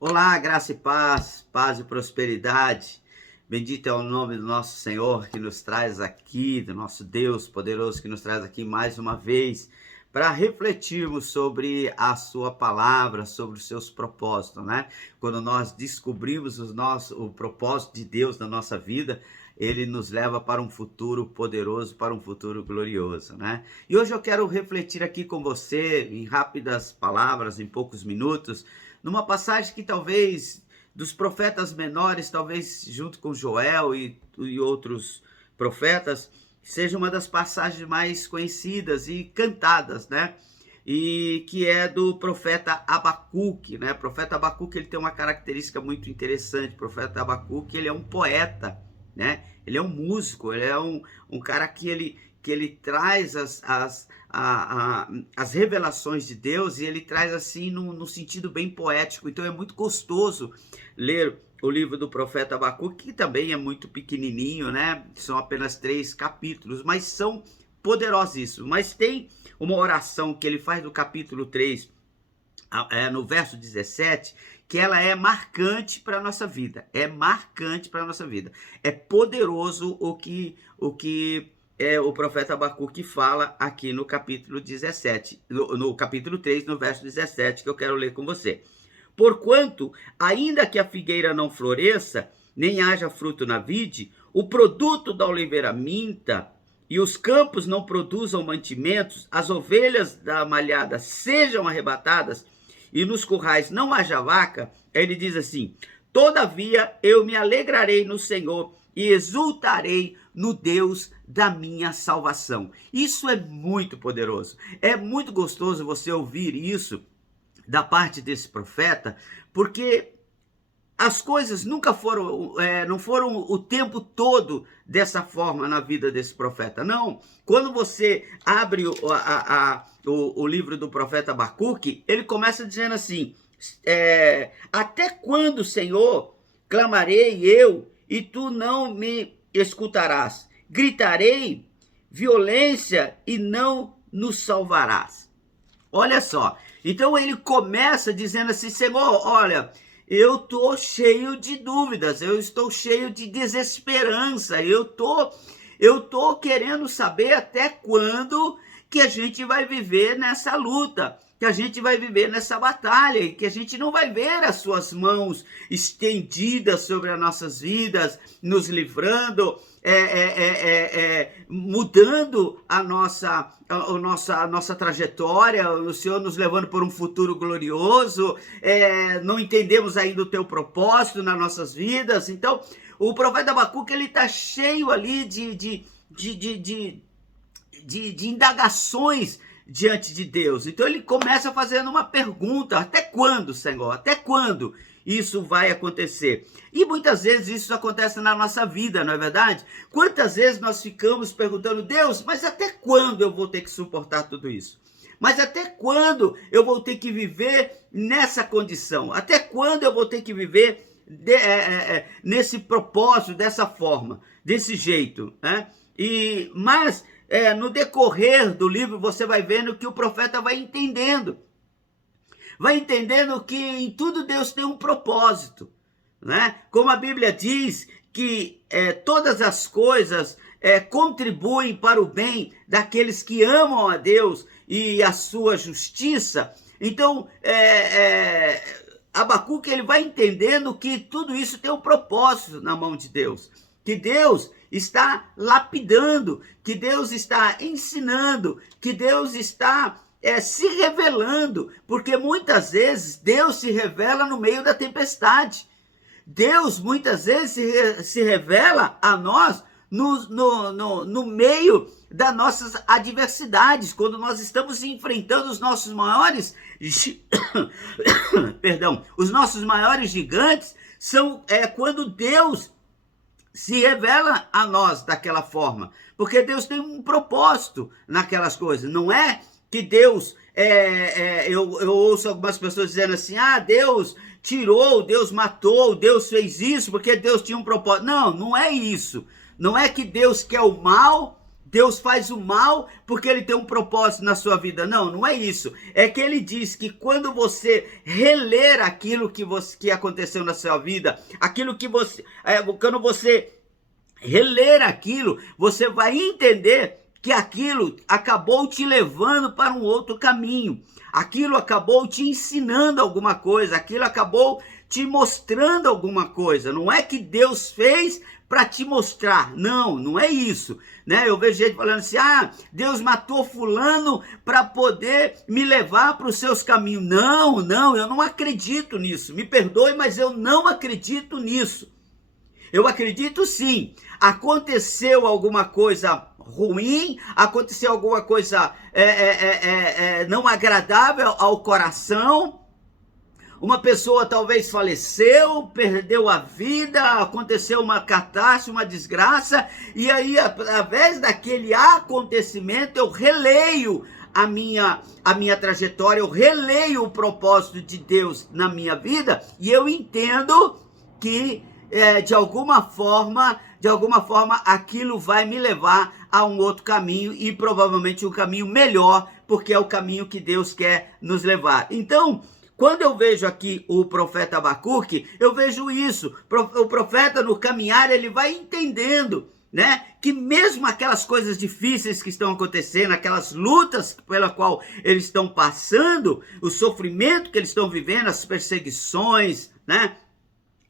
Olá, graça e paz, paz e prosperidade. Bendito é o nome do nosso Senhor que nos traz aqui, do nosso Deus poderoso que nos traz aqui mais uma vez para refletirmos sobre a sua palavra, sobre os seus propósitos, né? Quando nós descobrimos o propósito de Deus na nossa vida, ele nos leva para um futuro poderoso, para um futuro glorioso, né? E hoje eu quero refletir aqui com você, em rápidas palavras, em poucos minutos, numa passagem que talvez dos profetas menores, talvez junto com Joel e outros profetas, seja uma das passagens mais conhecidas e cantadas, né? E que é do profeta Abacuque, né? O profeta Abacuque, ele tem uma característica muito interessante. O profeta Abacuque, ele é um poeta, né? Ele é um músico, ele é um cara que ele traz as revelações de Deus, e ele traz assim no sentido bem poético. Então é muito gostoso ler o livro do profeta Abacuque, que também é muito pequenininho, né? São apenas 3 capítulos, mas são poderosíssimos. Mas tem uma oração que ele faz no capítulo 3, no verso 17, que ela é marcante para a nossa vida. É marcante para a nossa vida. É poderoso o que o profeta Abacuque fala aqui no capítulo 17, no capítulo 3, no verso 17, que eu quero ler com você. Porquanto, ainda que a figueira não floresça, nem haja fruto na vide, o produto da oliveira minta, e os campos não produzam mantimentos, as ovelhas da malhada sejam arrebatadas, e nos currais não haja vaca, ele diz assim: todavia eu me alegrarei no Senhor e exultarei no Deus da minha salvação. Isso é muito poderoso. É muito gostoso você ouvir isso da parte desse profeta, porque as coisas nunca foram, não foram o tempo todo dessa forma na vida desse profeta. Não. Quando você abre o livro do profeta Abacuque, ele começa dizendo assim: até quando, Senhor, clamarei eu e tu não me escutarás? Gritarei violência e não nos salvarás. Olha só. Então ele começa dizendo assim: Senhor, olha, eu estou cheio de dúvidas, eu estou cheio de desesperança, eu tô querendo saber até quando que a gente vai viver nessa luta, que a gente vai viver nessa batalha, e que a gente não vai ver as suas mãos estendidas sobre as nossas vidas, nos livrando, mudando a nossa trajetória, o Senhor nos levando por um futuro glorioso. Não entendemos ainda o teu propósito nas nossas vidas. Então, o profeta Abacuque, ele está cheio ali de indagações diante de Deus. Então ele começa fazendo uma pergunta: até quando, Senhor? Até quando isso vai acontecer? E muitas vezes isso acontece na nossa vida, não é verdade? Quantas vezes nós ficamos perguntando: Deus, mas até quando eu vou ter que suportar tudo isso? Mas até quando eu vou ter que viver nessa condição? Até quando eu vou ter que viver nesse propósito, dessa forma, desse jeito, né? Mas no decorrer do livro você vai vendo que o profeta vai entendendo que em tudo Deus tem um propósito, né? Como a Bíblia diz que todas as coisas contribuem para o bem daqueles que amam a Deus e a sua justiça. Então, Abacuque, ele vai entendendo que tudo isso tem um propósito na mão de Deus, que Deus está lapidando, que Deus está ensinando, que Deus está se revelando, porque muitas vezes Deus se revela no meio da tempestade. Deus muitas vezes se revela a nós no meio das nossas adversidades, quando nós estamos enfrentando os nossos maiores os nossos maiores gigantes, são quando Deus se revela a nós daquela forma, porque Deus tem um propósito naquelas coisas. Não é que Deus, eu ouço algumas pessoas dizendo assim: Deus tirou, Deus matou, Deus fez isso porque Deus tinha um propósito. Não, não é isso. Não é que Deus quer o mal Deus faz o mal porque ele tem um propósito na sua vida. Não, não é isso. É que ele diz que quando você reler aquilo que aconteceu na sua vida, aquilo que quando você reler aquilo, você vai entender que aquilo acabou te levando para um outro caminho. Aquilo acabou te ensinando alguma coisa, aquilo acabou te mostrando alguma coisa. Não é que Deus fez para te mostrar. Não, não é isso, né? Eu vejo gente falando assim: Deus matou fulano para poder me levar para os seus caminhos. Não, eu não acredito nisso. Me perdoe, mas eu não acredito nisso. Eu acredito sim. Aconteceu alguma coisa ruim, aconteceu alguma coisa não agradável ao coração. Uma pessoa talvez faleceu, perdeu a vida, aconteceu uma catástrofe, uma desgraça, e aí, através daquele acontecimento, eu releio a minha trajetória, eu releio o propósito de Deus na minha vida, e eu entendo que, de alguma forma, aquilo vai me levar a um outro caminho, e provavelmente um caminho melhor, porque é o caminho que Deus quer nos levar. Então, quando eu vejo aqui o profeta Abacuque, eu vejo isso. O profeta, no caminhar, ele vai entendendo, né, que mesmo aquelas coisas difíceis que estão acontecendo, aquelas lutas pela qual eles estão passando, o sofrimento que eles estão vivendo, as perseguições, né,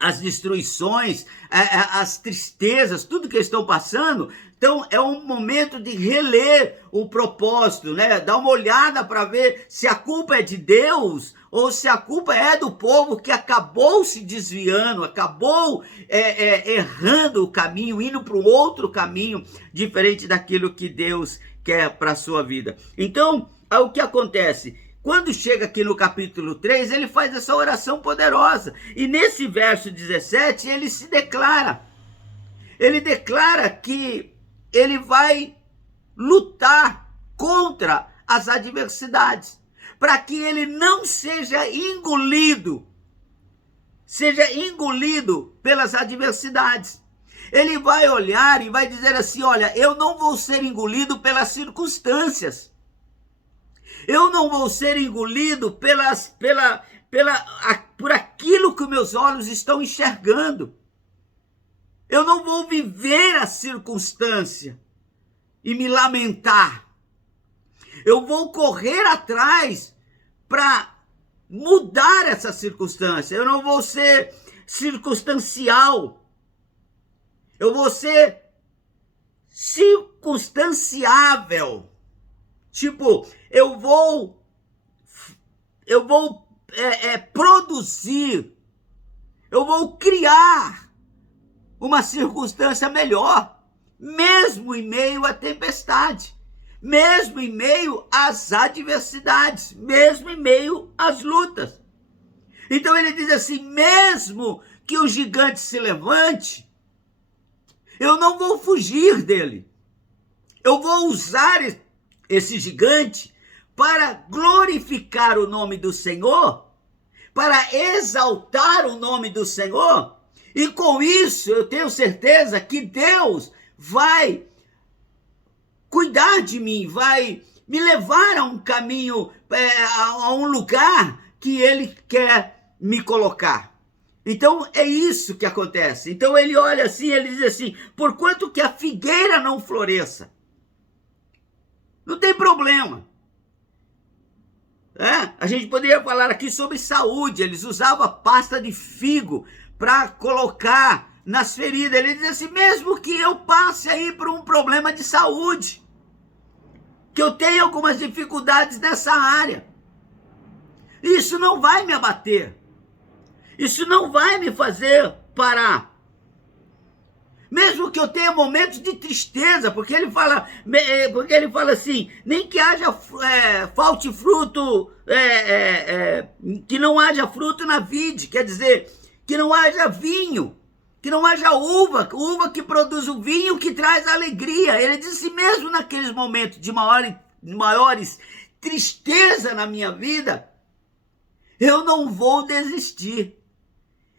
as destruições, as tristezas, tudo que eles estão passando. Então é um momento de reler o propósito, né? Dar uma olhada para ver se a culpa é de Deus ou se a culpa é do povo que acabou se desviando, acabou errando o caminho, indo para um outro caminho diferente daquilo que Deus quer para a sua vida. Então, o que acontece? Quando chega aqui no capítulo 3, ele faz essa oração poderosa. E nesse verso 17, ele se declara. Ele declara que ele vai lutar contra as adversidades, para que ele não seja engolido pelas adversidades. Ele vai olhar e vai dizer assim: olha, eu não vou ser engolido pelas circunstâncias. Eu não vou ser engolido por aquilo que meus olhos estão enxergando. Eu não vou viver a circunstância e me lamentar. Eu vou correr atrás para mudar essa circunstância. Eu não vou ser circunstancial. Eu vou ser circunstanciável. Tipo, eu vou produzir, eu vou criar uma circunstância melhor, mesmo em meio à tempestade, mesmo em meio às adversidades, mesmo em meio às lutas. Então ele diz assim: mesmo que o gigante se levante, eu não vou fugir dele. Eu vou usar esse gigante para glorificar o nome do Senhor, para exaltar o nome do Senhor, e com isso eu tenho certeza que Deus vai cuidar de mim, vai me levar a um caminho, a um lugar que Ele quer me colocar. Então é isso que acontece. Então ele olha assim, ele diz assim: porquanto que a figueira não floresça, não tem problema. A gente poderia falar aqui sobre saúde. Eles usavam pasta de figo para colocar nas feridas. Ele diz assim: mesmo que eu passe aí por um problema de saúde, que eu tenha algumas dificuldades nessa área, isso não vai me abater, isso não vai me fazer parar. Mesmo que eu tenha momentos de tristeza, porque ele fala assim: nem que haja falte fruto, que não haja fruto na vide, quer dizer, que não haja vinho, que não haja uva que produz o vinho que traz alegria. Ele disse: mesmo naqueles momentos de maiores tristeza na minha vida, eu não vou desistir,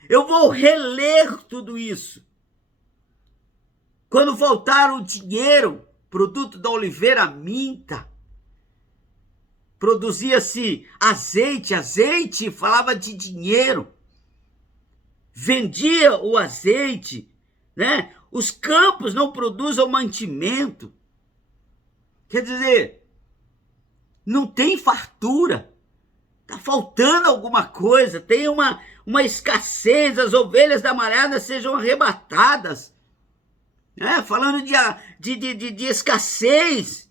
eu vou reler tudo isso. Quando faltar o dinheiro, produto da oliveira minta. Produzia-se azeite falava de dinheiro. Vendia o azeite, né? Os campos não produzem mantimento. Quer dizer, não tem fartura. Está faltando alguma coisa, tem uma escassez, as ovelhas da malhada sejam arrebatadas. Falando de escassez,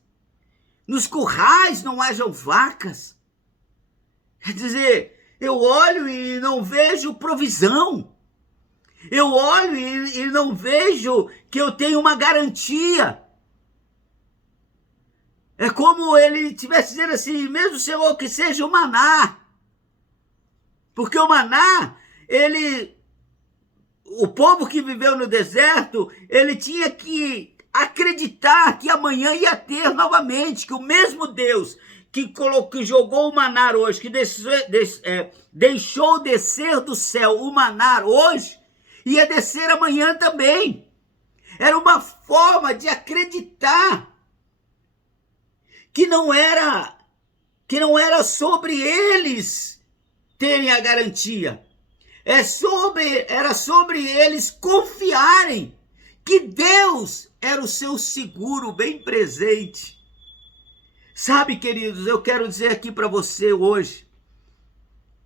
nos currais não hajam vacas. Quer dizer, eu olho e não vejo provisão. Eu olho e não vejo que eu tenho uma garantia. É como ele estivesse dizendo assim, mesmo Senhor, que seja o maná. Porque o maná, o povo que viveu no deserto, ele tinha que acreditar que amanhã ia ter novamente, que o mesmo Deus que jogou o maná hoje, que deixou descer do céu o maná hoje, ia descer amanhã também. Era uma forma de acreditar que não era sobre eles terem a garantia. Era sobre eles confiarem que Deus era o seu seguro bem presente. Sabe, queridos, eu quero dizer aqui para você hoje,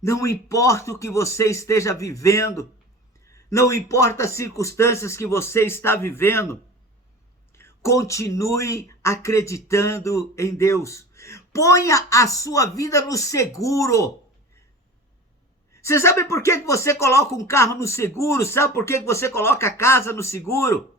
não importa o que você esteja vivendo, não importa as circunstâncias que você está vivendo, continue acreditando em Deus. Ponha a sua vida no seguro. Você sabe por que você coloca um carro no seguro? Sabe por que você coloca a casa no seguro?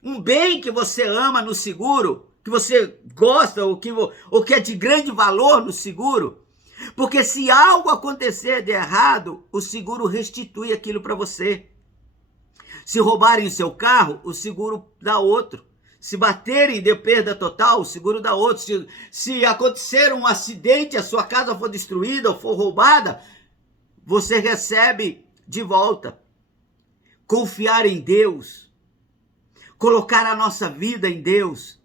Um bem que você ama no seguro, que você gosta ou que é de grande valor no seguro? Porque se algo acontecer de errado, o seguro restitui aquilo para você. Se roubarem o seu carro, o seguro dá outro. Se baterem de perda total, o seguro dá outro. Se acontecer um acidente, a sua casa for destruída ou for roubada, você recebe de volta. Confiar em Deus, colocar a nossa vida em Deus,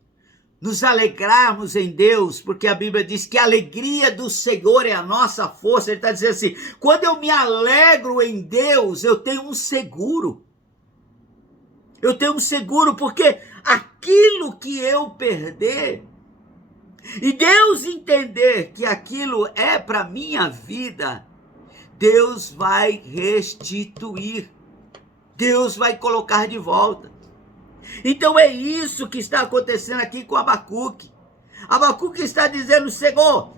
nos alegrarmos em Deus, porque a Bíblia diz que a alegria do Senhor é a nossa força. Ele está dizendo assim, quando eu me alegro em Deus, eu tenho um seguro. Eu tenho um seguro porque aquilo que eu perder, e Deus entender que aquilo é para minha vida, Deus vai restituir. Deus vai colocar de volta. Então é isso que está acontecendo aqui com Abacuque. Abacuque está dizendo, Senhor,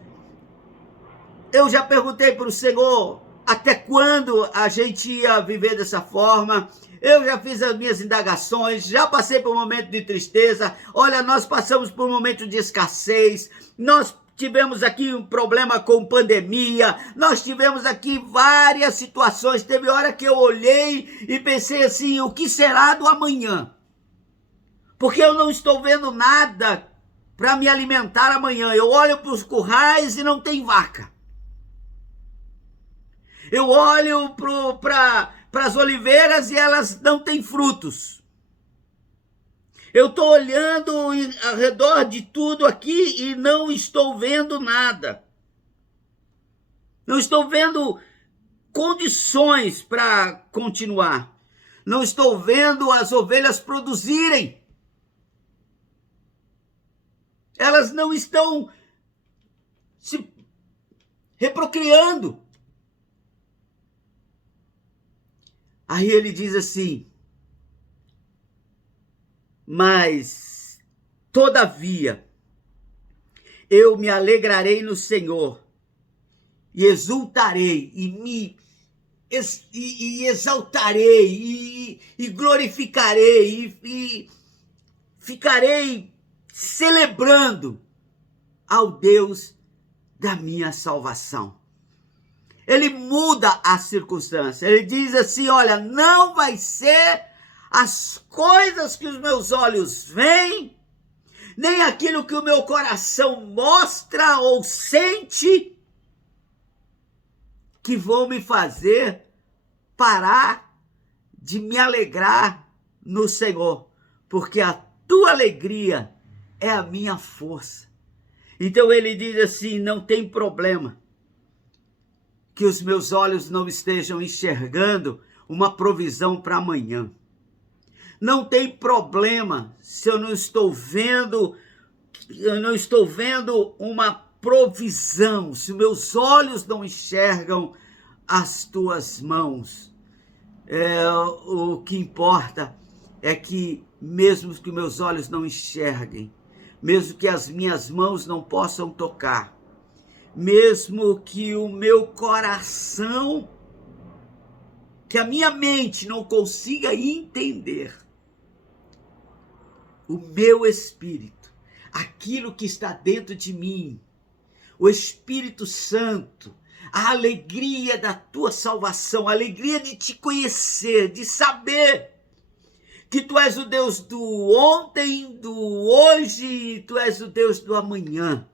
eu já perguntei para o Senhor até quando a gente ia viver dessa forma. Eu já fiz as minhas indagações, já passei por um momento de tristeza. Olha, nós passamos por um momento de escassez. Nós tivemos aqui um problema com pandemia. Nós tivemos aqui várias situações. Teve hora que eu olhei e pensei assim, o que será do amanhã? Porque eu não estou vendo nada para me alimentar amanhã. Eu olho para os currais e não tem vaca. Eu olho para as oliveiras e elas não têm frutos. Eu estou olhando ao redor de tudo aqui e não estou vendo nada. Não estou vendo condições para continuar. Não estou vendo as ovelhas produzirem. Elas não estão se reprocriando. Aí ele diz assim, mas, todavia, eu me alegrarei no Senhor, e exultarei, e exaltarei, e glorificarei, e ficarei celebrando ao Deus da minha salvação. Ele muda a circunstância. Ele diz assim, olha, não vai ser as coisas que os meus olhos veem, nem aquilo que o meu coração mostra ou sente, que vão me fazer parar de me alegrar no Senhor. Porque a tua alegria é a minha força. Então ele diz assim: não tem problema que os meus olhos não estejam enxergando uma provisão para amanhã. Não tem problema se eu não estou vendo uma provisão, se meus olhos não enxergam as tuas mãos. O que importa é que mesmo que meus olhos não enxerguem, mesmo que as minhas mãos não possam tocar, mesmo que o meu coração, que a minha mente não consiga entender, o meu espírito, aquilo que está dentro de mim, o Espírito Santo, a alegria da tua salvação, a alegria de te conhecer, de saber que tu és o Deus do ontem, do hoje, tu és o Deus do amanhã.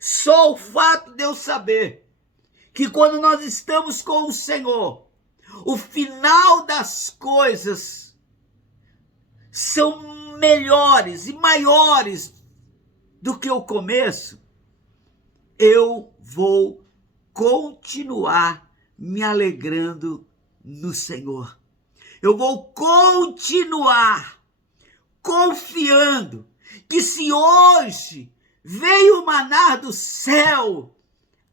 Só o fato de eu saber que quando nós estamos com o Senhor, o final das coisas são melhores e maiores do que o começo, eu vou continuar me alegrando no Senhor. Eu vou continuar confiando que se hoje veio o maná do céu,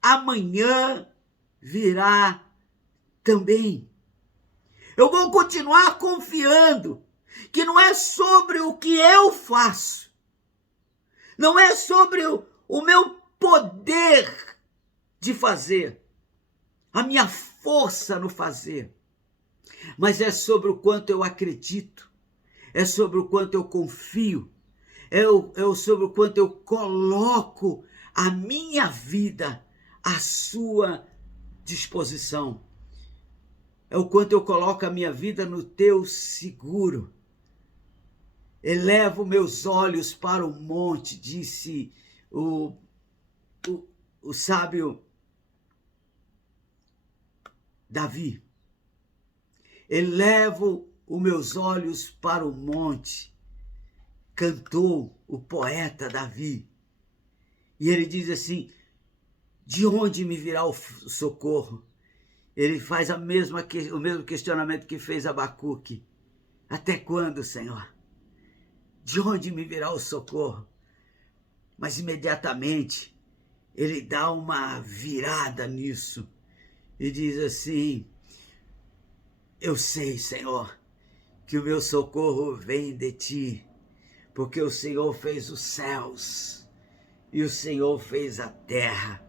amanhã virá também. Eu vou continuar confiando que não é sobre o que eu faço, não é sobre o meu poder de fazer, a minha força no fazer, mas é sobre o quanto eu acredito, é sobre o quanto eu confio, é sobre o quanto eu coloco a minha vida à sua disposição. É o quanto eu coloco a minha vida no teu seguro. Elevo meus olhos para o monte, disse o sábio Davi. Elevo os meus olhos para o monte, cantou o poeta Davi. E ele diz assim: de onde me virá o socorro? Ele faz o mesmo questionamento que fez Abacuque. Até quando, Senhor? De onde me virá o socorro? Mas imediatamente ele dá uma virada nisso e diz assim: eu sei, Senhor, que o meu socorro vem de ti, porque o Senhor fez os céus e o Senhor fez a terra.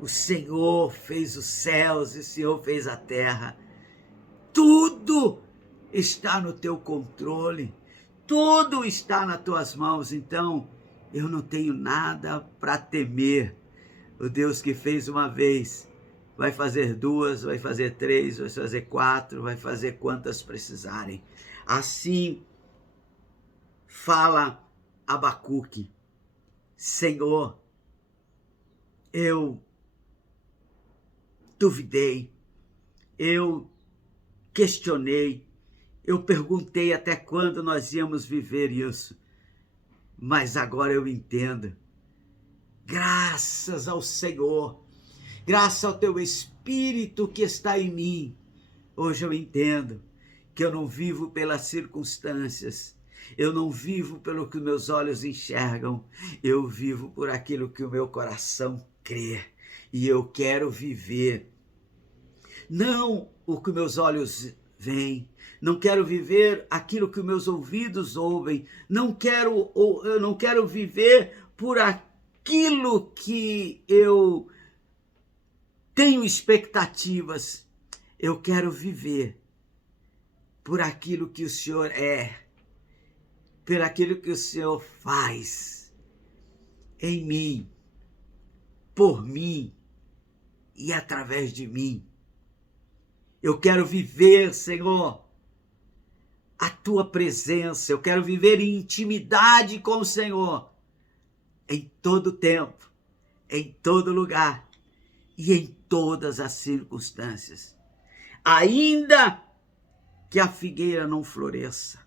O Senhor fez os céus e o Senhor fez a terra. Tudo está no teu controle, tudo está nas tuas mãos, então eu não tenho nada para temer. O Deus que fez uma vez, vai fazer duas, vai fazer três, vai fazer quatro, vai fazer quantas precisarem. Assim fala Abacuque: Senhor, eu duvidei, eu questionei, eu perguntei até quando nós íamos viver isso, mas agora eu entendo. Graças ao Senhor, graças ao teu Espírito que está em mim, hoje eu entendo que eu não vivo pelas circunstâncias, eu não vivo pelo que meus olhos enxergam, eu vivo por aquilo que o meu coração crê. E eu quero viver, não o que meus olhos veem, não quero viver aquilo que meus ouvidos ouvem, eu não quero viver por aquilo que eu tenho expectativas, eu quero viver por aquilo que o Senhor é, por aquilo que o Senhor faz em mim, por mim e através de mim. Eu quero viver, Senhor, a tua presença, eu quero viver em intimidade com o Senhor, em todo tempo, em todo lugar e em todas as circunstâncias. Ainda que a figueira não floresça,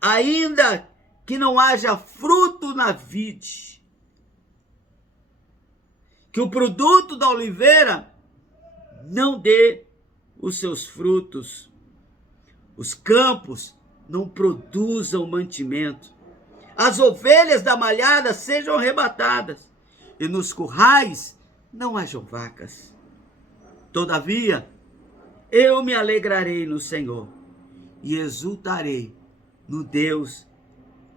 ainda que não haja fruto na vide, que o produto da oliveira não dê os seus frutos, os campos não produzam mantimento, as ovelhas da malhada sejam arrebatadas, e nos currais não hajam vacas. Todavia, eu me alegrarei no Senhor, e exultarei no Deus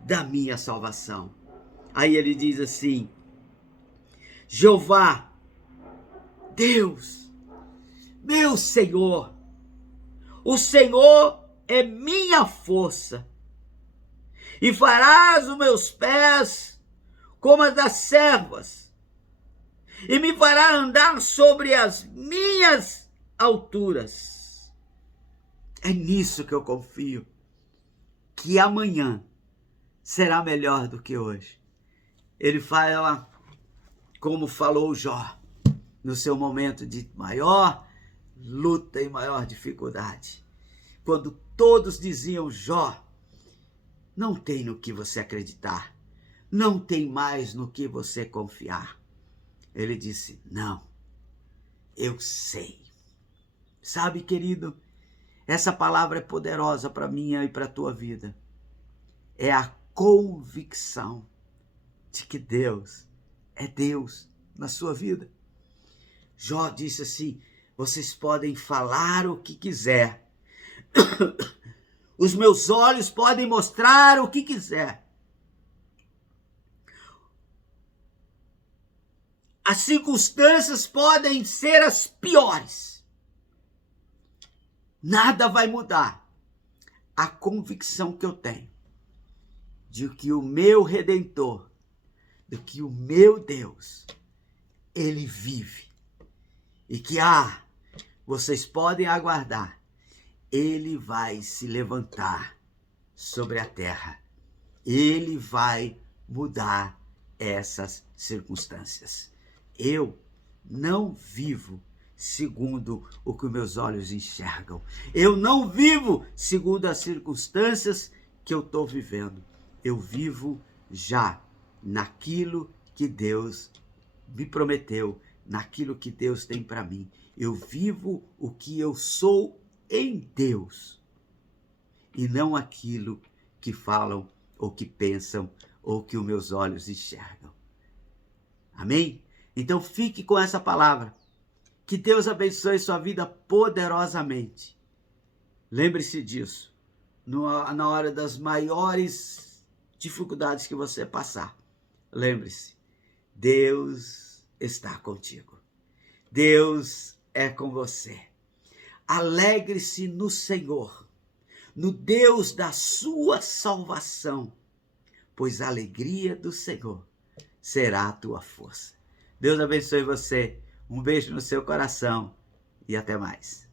da minha salvação. Aí ele diz assim: Jeová, Deus, meu Senhor, o Senhor é minha força, e farás os meus pés como as das servas, e me fará andar sobre as minhas alturas. É nisso que eu confio, que amanhã será melhor do que hoje. Ele fala como falou Jó, no seu momento de maior luta e maior dificuldade. Quando todos diziam: Jó, não tem no que você acreditar, não tem mais no que você confiar. Ele disse: não, eu sei. Sabe, querido, essa palavra é poderosa para minha e para a tua vida. É a convicção de que Deus é Deus na sua vida. Jó disse assim: vocês podem falar o que quiser, os meus olhos podem mostrar o que quiser, as circunstâncias podem ser as piores, nada vai mudar a convicção que eu tenho de que o meu Redentor, de que o meu Deus, ele vive, e que vocês podem aguardar, ele vai se levantar sobre a terra, ele vai mudar essas circunstâncias. Eu não vivo segundo o que meus olhos enxergam. Eu não vivo segundo as circunstâncias que eu estou vivendo. Eu vivo já naquilo que Deus me prometeu, naquilo que Deus tem para mim. Eu vivo o que eu sou em Deus, e não aquilo que falam, ou que pensam, ou que os meus olhos enxergam. Amém? Então fique com essa palavra. Que Deus abençoe sua vida poderosamente. Lembre-se disso, na hora das maiores dificuldades que você passar. Lembre-se, Deus está contigo. Deus é com você. Alegre-se no Senhor, no Deus da sua salvação, pois a alegria do Senhor será a tua força. Deus abençoe você. Um beijo no seu coração e até mais.